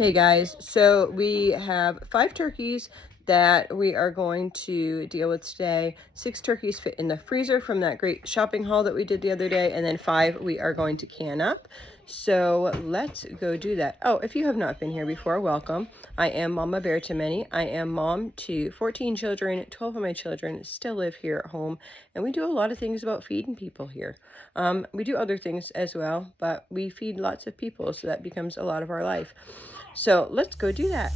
Hey guys, so we have 5 turkeys that we are going to deal with today. 6 turkeys fit in the freezer from that great shopping haul that we did the other day, and then 5 we are going to can up. So let's go do that. Oh, if you have not been here before, welcome. I am Mama Bear to many. I am mom to 14 children. 12 of my children still live here at home, and we do a lot of things about feeding people here. We do other things as well, but we feed lots of people, so that becomes a lot of our life. So let's go do that.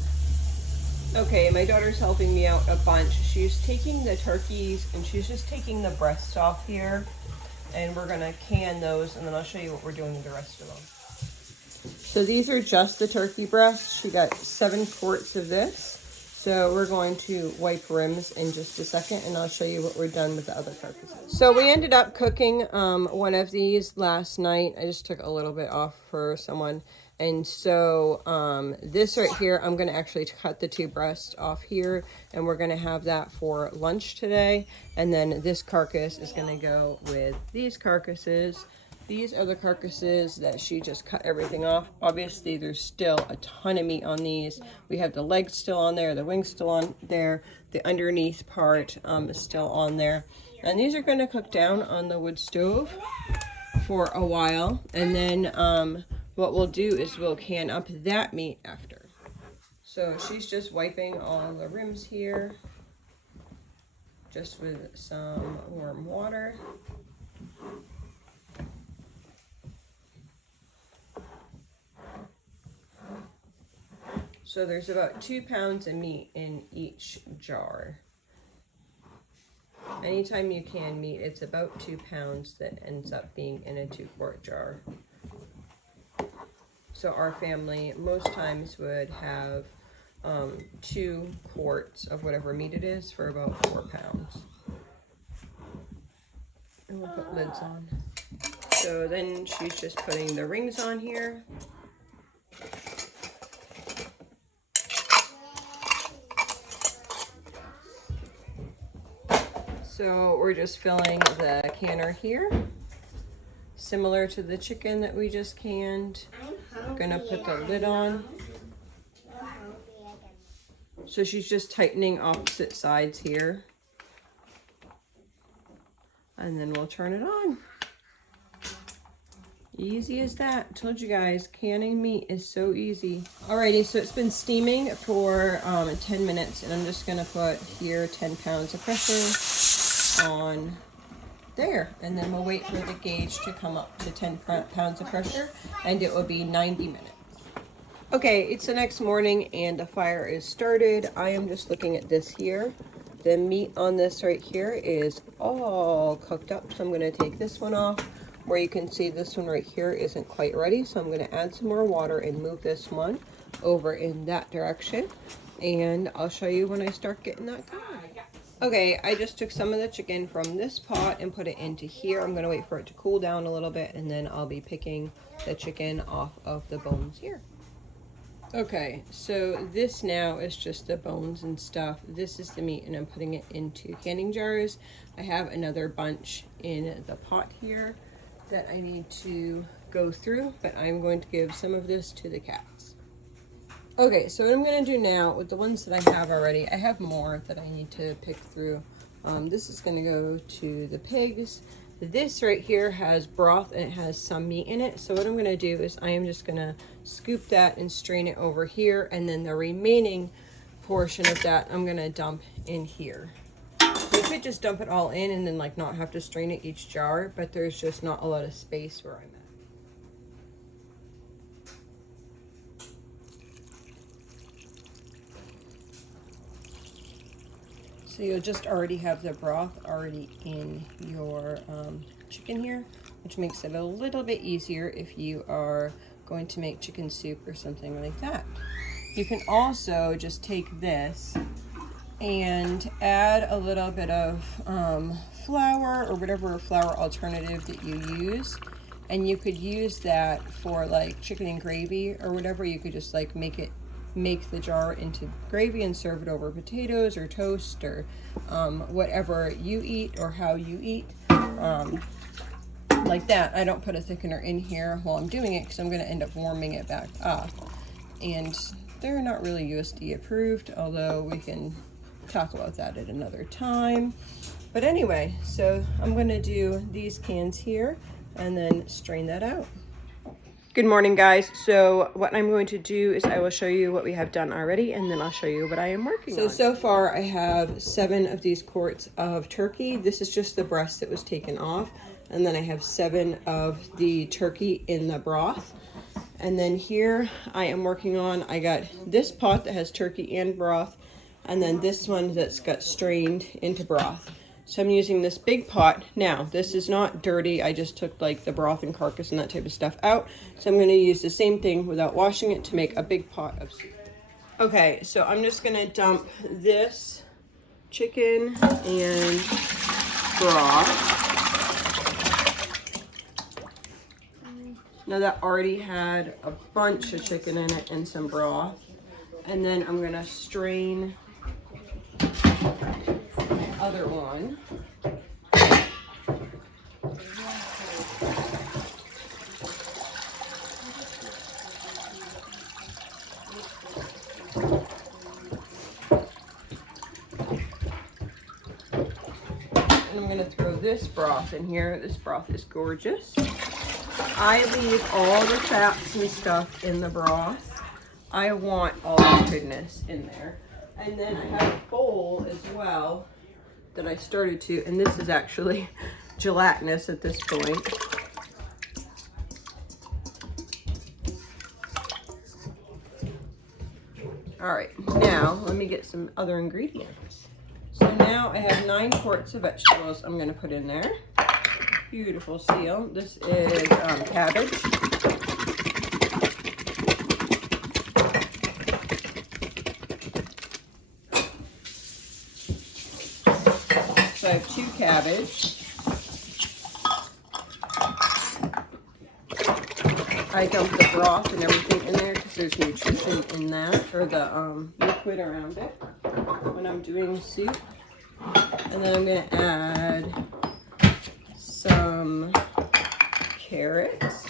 Okay, my daughter's helping me out a bunch. She's taking the turkeys and she's just taking the breasts off here. And we're gonna can those, and then I'll show you what we're doing with the rest of them. So these are just the turkey breasts. She got 7 quarts of this. So we're going to wipe rims in just a second, and I'll show you what we're done with the other carcasses. So we ended up cooking one of these last night. I just took a little bit off for someone. And so this right here, I'm going to actually cut the 2 breasts off here, and we're going to have that for lunch today. And then this carcass is going to go with these carcasses. These are the carcasses that she just cut everything off. Obviously, there's still a ton of meat on these. We have the legs still on there, the wings still on there, the underneath part is still on there. And these are going to cook down on the wood stove for a while. And then what we'll do is we'll can up that meat after. So she's just wiping all the rims here, just with some warm water. So there's about 2 pounds of meat in each jar. Anytime you can meat, it's about 2 pounds that ends up being in a 2-quart jar. So our family most times would have 2 quarts of whatever meat it is for about 4 pounds. And we'll put lids on. So then she's just putting the rings on here. So we're just filling the canner here, similar to the chicken that we just canned. Gonna put the lid on. So she's just tightening opposite sides here. And then we'll turn it on. Easy as that. Told you guys, canning meat is so easy. Alrighty, so it's been steaming for 10 minutes, and I'm just gonna put here 10 pounds of pressure on there, and then we'll wait for the gauge to come up to 10 pounds of pressure, and it will be 90 minutes. Okay, it's the next morning and the fire is started. I am just looking at this here. The meat on this right here is all cooked up, so I'm going to take this one off. Where you can see this one right here isn't quite ready, so I'm going to add some more water and move this one over in that direction, and I'll show you when I start getting that going. Okay, I just took some of the chicken from this pot and put it into here. I'm going to wait for it to cool down a little bit, and then I'll be picking the chicken off of the bones here. Okay, so this now is just the bones and stuff. This is the meat, and I'm putting it into canning jars. I have another bunch in the pot here that I need to go through, but I'm going to give some of this to the cats. Okay, so what I'm going to do now with the ones that I have already, I have more that I need to pick through. This is going to go to the pigs. This right here has broth and it has some meat in it. So what I'm going to do is I am just going to scoop that and strain it over here. And then the remaining portion of that I'm going to dump in here. You could just dump it all in and then like not have to strain it each jar, but there's just not a lot of space where I'm at. So you'll just already have the broth already in your chicken here, which makes it a little bit easier if you are going to make chicken soup or something like that. You can also just take this and add a little bit of flour or whatever flour alternative that you use. And you could use that for like chicken and gravy or whatever. You could just like make the jar into gravy and serve it over potatoes or toast or whatever you eat or how you eat. Like that. I don't put a thickener in here while I'm doing it because I'm going to end up warming it back up. and they're not really USDA approved, although we can talk about that at another time. But anyway, so I'm gonna do these cans here and then strain that out. Good morning, guys. So what I'm going to do is I will show you what we have done already, and then I'll show you what I am working on. So far I have 7 of these quarts of turkey. This is just the breast that was taken off. And then I have 7 of the turkey in the broth. And then here I am working on, I got this pot that has turkey and broth, and then this one that's got strained into broth. So I'm using this big pot. Now, this is not dirty. I just took like the broth and carcass and that type of stuff out. So I'm gonna use the same thing without washing it to make a big pot of soup. Okay, so I'm just gonna dump this chicken and broth. Now that already had a bunch of chicken in it and some broth. And then I'm gonna strain other one. And I'm gonna throw this broth in here. This broth is gorgeous. I leave all the fats and stuff in the broth. I want all the goodness in there. And then I have a bowl as well that I started to, and this is actually gelatinous at this point. All right, now let me get some other ingredients. So now I have 9 quarts of vegetables I'm gonna put in there. Beautiful seal. This is cabbage. So I have 2 cabbage. I dump the broth and everything in there because there's nutrition in that, or the liquid around it when I'm doing soup. And then I'm gonna add some carrots.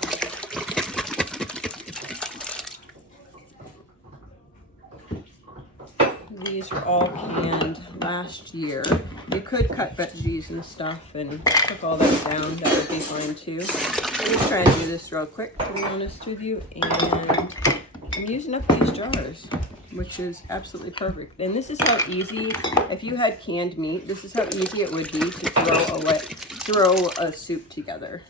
These were all canned last year. You could cut veggies and stuff and cook all that down. That would be fine too. I'm just trying to do this real quick, to be honest with you. And I'm using up these jars, which is absolutely perfect. And this is how easy, if you had canned meat, this is how easy it would be to throw a soup together.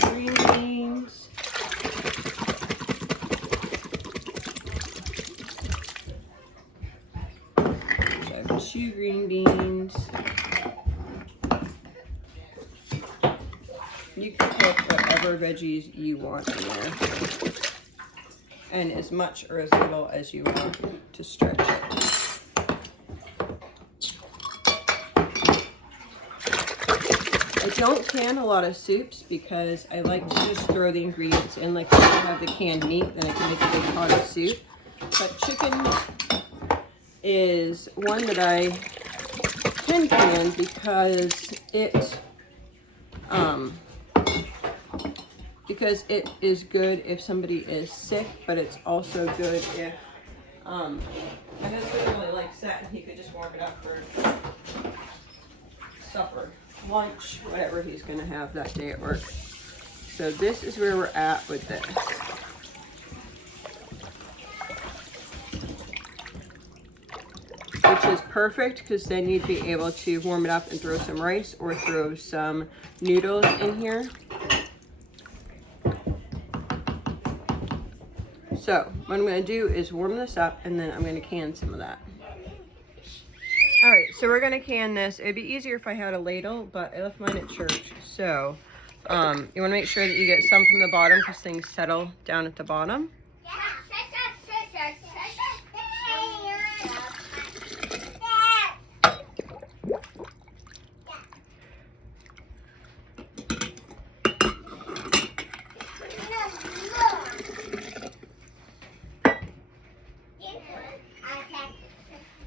Green beans. So I have 2 green beans. You can put whatever veggies you want in there, and as much or as little as you want to stretch it. I don't can a lot of soups because I like to just throw the ingredients in. Like if I have the canned meat, then I can make a big pot of soup. But chicken is one that I can can because it is good if somebody is sick, but it's also good if my husband really likes that, and he could just warm it up for supper, lunch, whatever he's gonna have that day at work. So this is where we're at with this. Which is perfect because then you'd be able to warm it up and throw some rice or throw some noodles in here. So what I'm gonna do is warm this up, and then I'm gonna can some of that. All right, so we're gonna can this. It'd be easier if I had a ladle, but I left mine at church. So you wanna make sure that you get some from the bottom because things settle down at the bottom.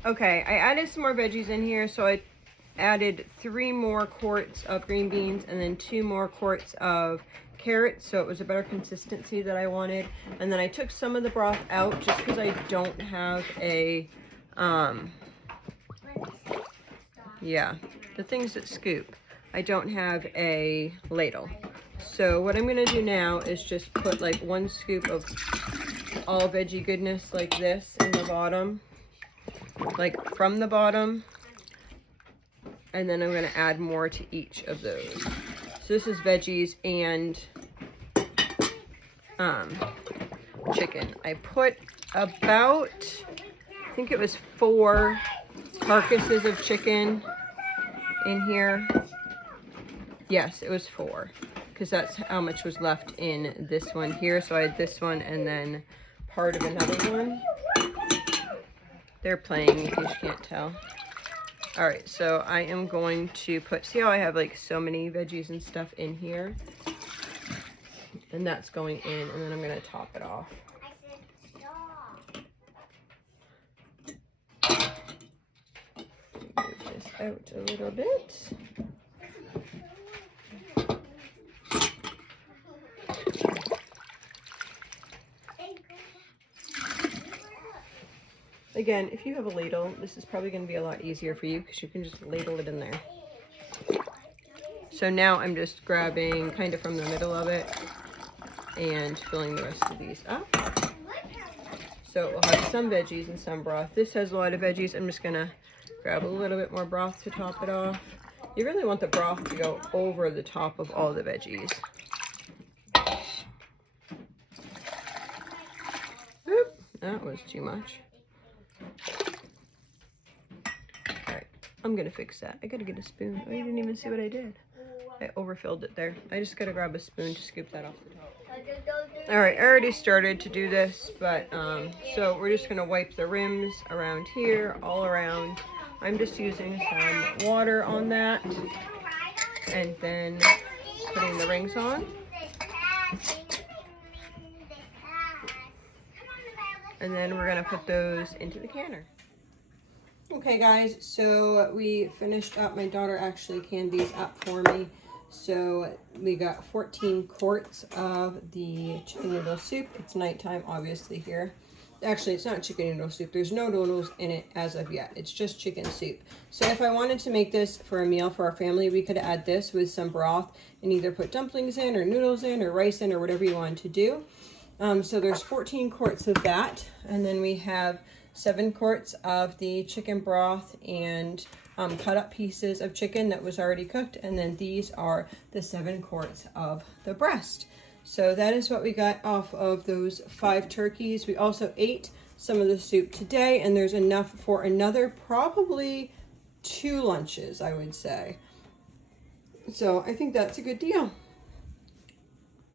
Okay, I added some more veggies in here, so I added 3 more quarts of green beans and then 2 more quarts of carrots, so it was a better consistency that I wanted. And then I took some of the broth out just because I don't have a, yeah, the things that scoop. I don't have a ladle. So what I'm gonna do now is just put like 1 scoop of all veggie goodness like this in the bottom, like from the bottom, and then I'm gonna add more to each of those. So this is veggies and chicken. I put about, I think it was 4 carcasses of chicken in here. Yes, it was 4, because that's how much was left in this one here. So I had this one and then part of another one. They're playing, in case you can't tell. All right, so I am going to put, see how I have like so many veggies and stuff in here? And that's going in, and then I'm gonna top it off. Move this out a little bit. Again, if you have a ladle, this is probably going to be a lot easier for you because you can just ladle it in there. So now I'm just grabbing kind of from the middle of it and filling the rest of these up. So we'll have some veggies and some broth. This has a lot of veggies. I'm just going to grab a little bit more broth to top it off. You really want the broth to go over the top of all the veggies. Oop, that was too much. Alright, I'm gonna fix that. I gotta get a spoon. Oh, you didn't even see what I did. I overfilled it there. I just gotta grab a spoon to scoop that off the top. Alright, I already started to do this, but so we're just gonna wipe the rims around here, all around. I'm just using some water on that and then putting the rings on. And then we're gonna put those into the canner. Okay guys, so we finished up, my daughter actually canned these up for me. So we got 14 quarts of the chicken noodle soup. It's nighttime obviously here. Actually, it's not chicken noodle soup. There's no noodles in it as of yet. It's just chicken soup. So if I wanted to make this for a meal for our family, we could add this with some broth and either put dumplings in or noodles in or rice in or whatever you wanted to do. So there's 14 quarts of that, and then we have 7 quarts of the chicken broth and cut up pieces of chicken that was already cooked, and then these are the 7 quarts of the breast. So that is what we got off of those 5 turkeys. We also ate some of the soup today, and there's enough for another probably 2 lunches, I would say. So I think that's a good deal.